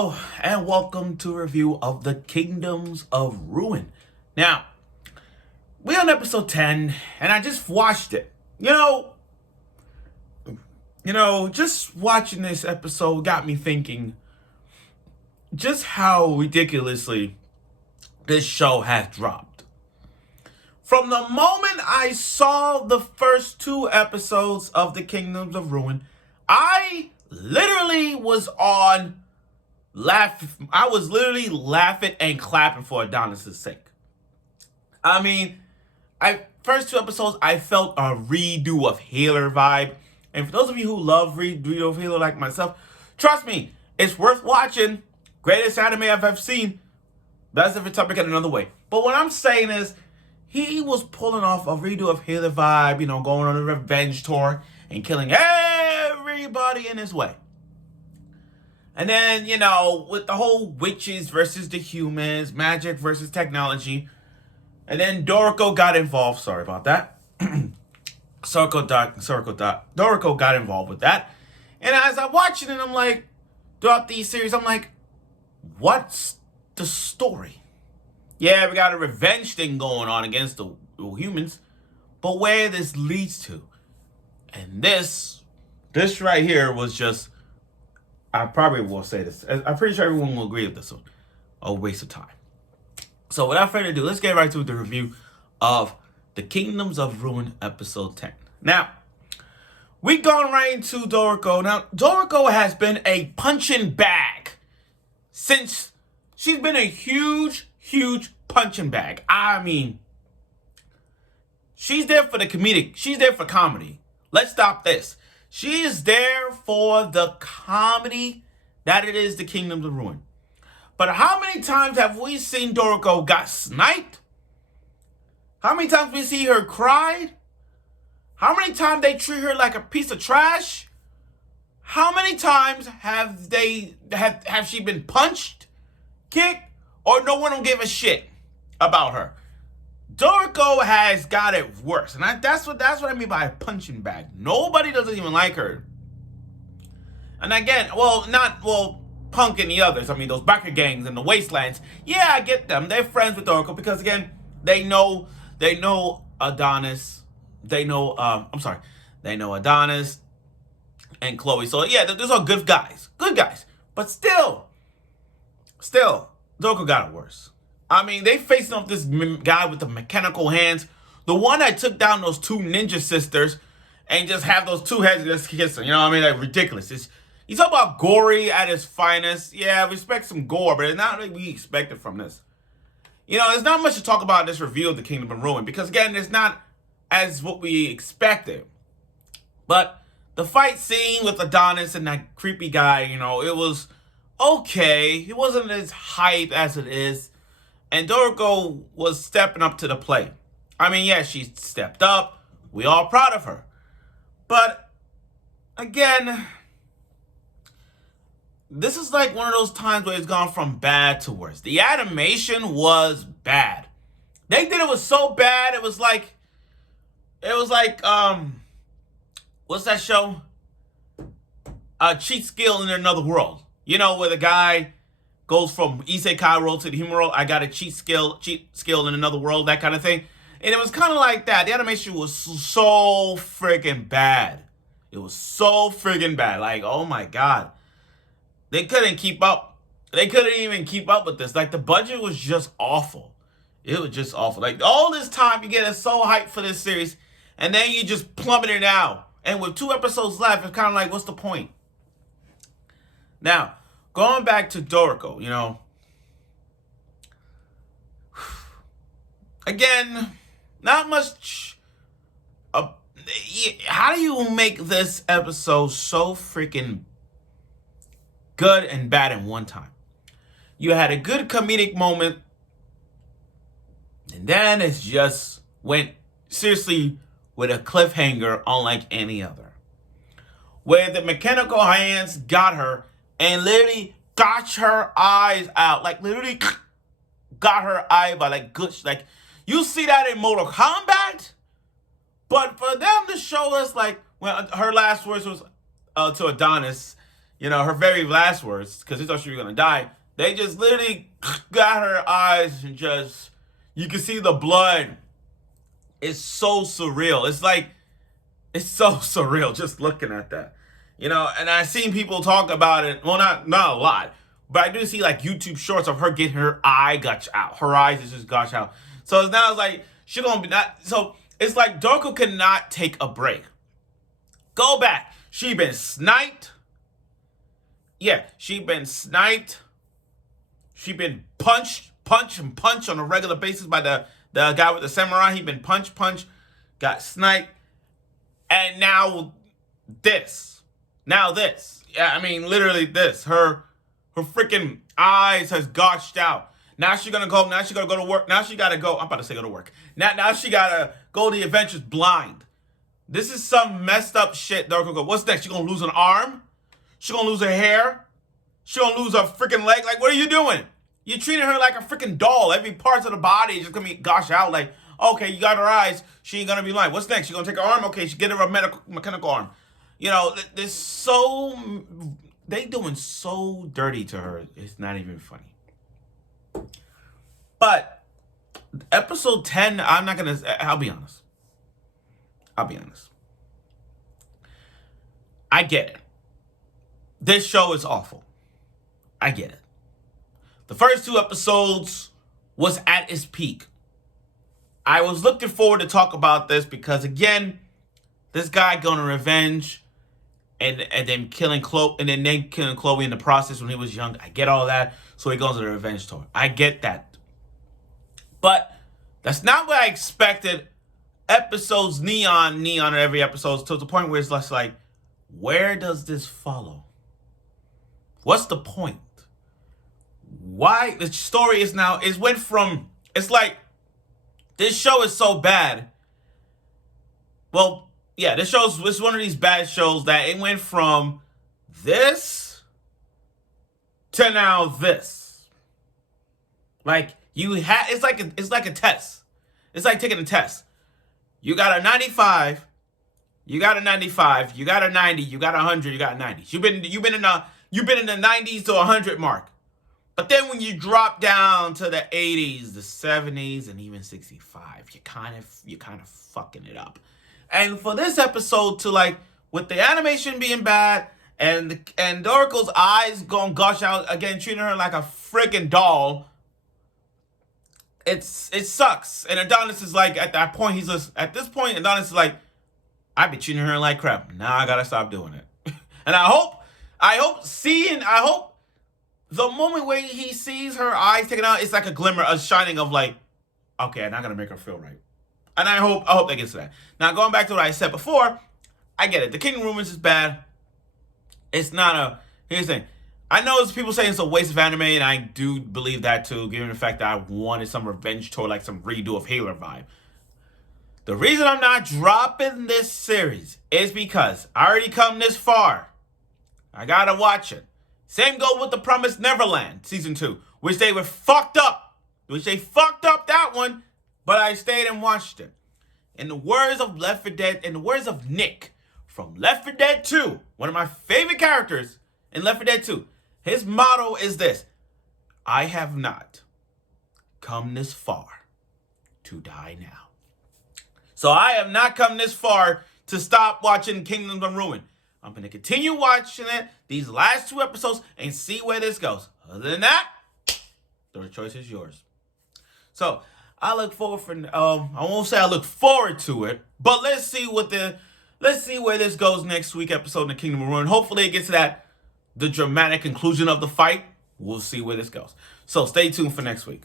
Hello, and welcome to a review of the Kingdoms of Ruin. Now, we're on episode 10, and I just watched it. Just watching this episode got me thinking just how ridiculously this show has dropped. From the moment I saw the first two episodes of the Kingdoms of Ruin, I literally was laughing and clapping for Adonis' sake. First two episodes, I felt a redo of Healer vibe. And for those of you who love redo of Healer like myself, trust me, it's worth watching. Greatest anime I've ever seen. That's if it's topic in another way. But what I'm saying is, he was pulling off a redo of Healer vibe, going on a revenge tour and killing everybody in his way. And then, with the whole witches versus the humans, magic versus technology. And then Doroka got involved. Sorry about that. Doroka got involved with that. And as I'm watching it, I'm like, throughout these series, I'm like, what's the story? Yeah, we got a revenge thing going on against the humans. But where this leads to. And this right here was just, I probably will say this. I'm pretty sure everyone will agree with this one. A waste of time. So without further ado, let's get right to the review of the Kingdoms of Ruin episode 10. Now, we've gone right into Doroka. Now, Doroka has been a punching bag since she's been a huge punching bag. I mean, she's there for the comedic. She's there for comedy. Let's stop this. She is there for the comedy that it is the Kingdoms of Ruin. But how many times have we seen Doroka got sniped? How many times we see her cried? How many times they treat her like a piece of trash? How many times have she been punched, kicked, or no one will give a shit about her? Doroka has got it worse, and that's what I mean by a punching bag. Nobody doesn't even like her. And again, Punk and the others. I mean, those biker gangs in the wastelands. Yeah, I get them. They're friends with Doroka because again, they know Adonis. They know Adonis and Chloe. So yeah, those are good guys. But still, Doroka got it worse. I mean, they facing off this guy with the mechanical hands. The one that took down those two ninja sisters and just have those two heads just kissing. Like ridiculous. You talk about gory at its finest. Yeah, we expect some gore, but it's not what we expected from this. There's not much to talk about in this review of the Kingdom of Ruin because, again, it's not as what we expected. But the fight scene with Adonis and that creepy guy, it was okay. It wasn't as hype as it is. And Doroka was stepping up to the plate. I mean, yeah, she stepped up. We all proud of her. But, again, this is like one of those times where it's gone from bad to worse. The animation was bad. They did it was so bad, it was like, what's that show? Cheat Skill in Another World. Where the guy goes from Isekai world to the human world. I got a cheat skill in another world, that kind of thing. And it was kind of like that. The animation was so friggin' bad. It was so friggin' bad. Like, oh my God. They couldn't keep up. They couldn't even keep up with this. Like, the budget was just awful. It was just awful. Like, all this time you get us so hyped for this series, and then you just plummet it out. And with 2 episodes left, it's kind of like, what's the point? Now, going back to Doroka, again, not much. How do you make this episode so freaking good and bad in one time? You had a good comedic moment, and then it just went seriously with a cliffhanger unlike any other. Where the mechanical hands got her and literally got her eyes out. Like, literally got her eyeball. Like, you see that in Mortal Kombat? But for them to show us, like, when her last words was to Adonis, her very last words, because they thought she was going to die. They just literally got her eyes and just, you can see the blood. It's so surreal. It's so surreal just looking at that. And I've seen people talk about it. Well, not a lot, but I do see like YouTube shorts of her getting her eye gush out. Her eyes is just gush out. So now it's like, she gonna be not, so it's like Doroka cannot take a break. Go back. She been sniped. Yeah, she been sniped. She been punched on a regular basis by the guy with the samurai. He been punched, got sniped. And now this. Yeah, I mean, literally this. Her freaking eyes has goshed out. Now she's gonna go to work. Now she gotta go. I'm about to say go to work. Now she gotta go to the adventures blind. This is some messed up shit. What's next? She gonna lose an arm? She gonna lose her hair? She gonna lose her freaking leg? Like, what are you doing? You're treating her like a freaking doll. Every part of the body is just gonna be gosh out. Like, okay, you got her eyes. She ain't gonna be blind. What's next? She gonna take her arm? Okay, she get her a mechanical arm. There's they doing so dirty to her. It's not even funny. But episode 10, I'll be honest. I get it. This show is awful. I get it. The first 2 episodes was at its peak. I was looking forward to talk about this because, again, this guy going to revenge and then killing Chloe in the process when he was young. I get all that. So he goes on a revenge tour. I get that. But that's not what I expected. Episodes neon in every episode to the point where it's less like, where does this follow? What's the point? Why the story is now went from, it's like this show is so bad. Well, yeah, this it's one of these bad shows that it went from this to now this. Like it's like a test. It's like taking a test. You got a 95, you got a 95, you got a 90, you got a 100, you got a 90. You've been in the 90s to 100 mark. But then when you drop down to the 80s, the 70s, and even 65, you're kind of fucking it up. And for this episode to, like, with the animation being bad and Doroka's eyes going gush out again, treating her like a freaking doll, it sucks. And Adonis is like, at that point, Adonis is like, I've been treating her like crap. Now I gotta stop doing it. And I hope the moment where he sees her eyes taken out, it's like a glimmer, a shining of like, okay, I'm not gonna make her feel right. And I hope that gets to that. Now, going back to what I said before, I get it. The Kingdom Rumors is bad. It's not here's the thing. I know there's people saying it's a waste of anime, and I do believe that too, given the fact that I wanted some revenge tour, like some redo of Halo vibe. The reason I'm not dropping this series is because I already come this far. I gotta watch it. Same goes with The Promised Neverland, Season 2, which they were fucked up. They fucked up that one, but I stayed and watched it. In the words of Nick from Left 4 Dead 2, one of my favorite characters in Left 4 Dead 2, his motto is this: I have not come this far to die now. So I have not come this far to stop watching Kingdoms of Ruin. I'm going to continue watching it, these last 2 episodes, and see where this goes. Other than that, the choice is yours. So I look forward I won't say I look forward to it, but let's see where this goes next week episode in the Kingdom of Ruin. Hopefully it gets to the dramatic conclusion of the fight. We'll see where this goes. So stay tuned for next week.